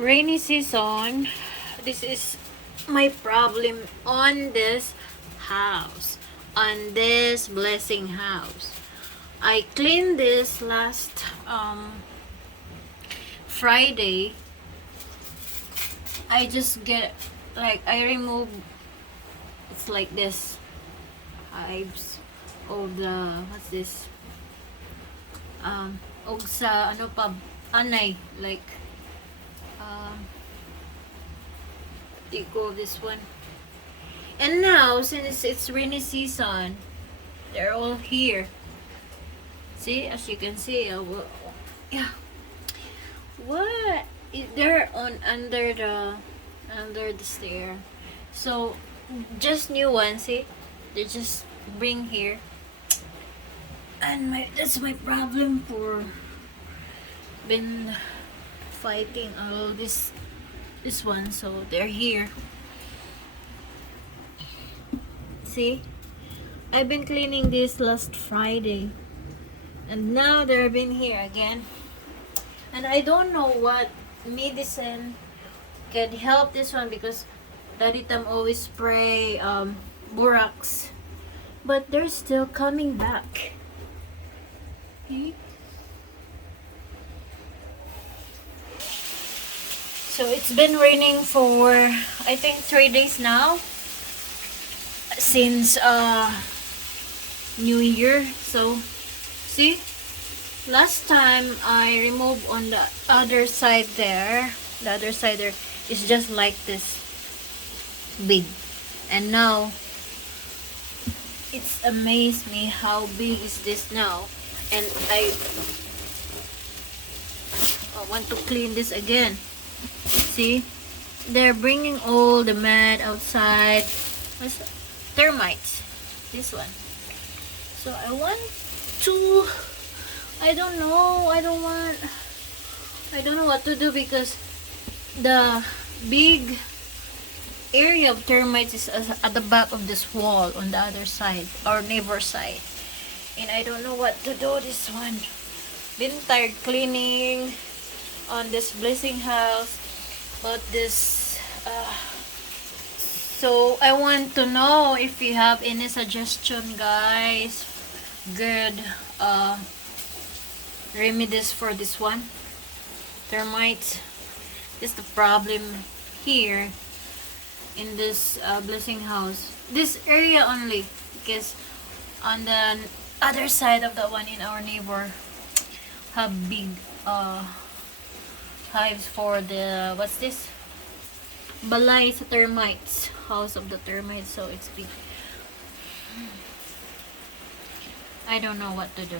Rainy season. This is my problem on this house, on this blessing house. I cleaned this last Friday. I just get like I remove, it's like this hives of the, what's this, og sa ano pa, anay, like you call this one. And now since it's rainy season, they're all here. See, as you can see, yeah, what, they're on under the stair. So just new ones, see, they just bring here. And that's my problem for been fighting all this one. So they're here. See, I've been cleaning this last Friday, and now they've been here again. And I don't know what medicine can help this one, because Daddy Tam always spray borax, but they're still coming back. Okay. So it's been raining for I think 3 days now, since New Year. So see, last time I removed on the other side there, is just like this big, and now it's amazed me how big is this now. And I want to clean this again. See, they're bringing all the mud outside. What's that? Termites, this one. So I want to, I don't know what to do, because the big area of termites is at the back of this wall on the other side, our neighbor side, and I don't know what to do this one. Been tired cleaning on this blessing house, but this so I want to know if you have any suggestion, guys, good remedies for this one, termites. Is the problem here in this blessing house, this area only, because on the other side of the one in our neighbor have big hives for the, what's this, balay sa termites, house of the termites. So it's big. I don't know what to do.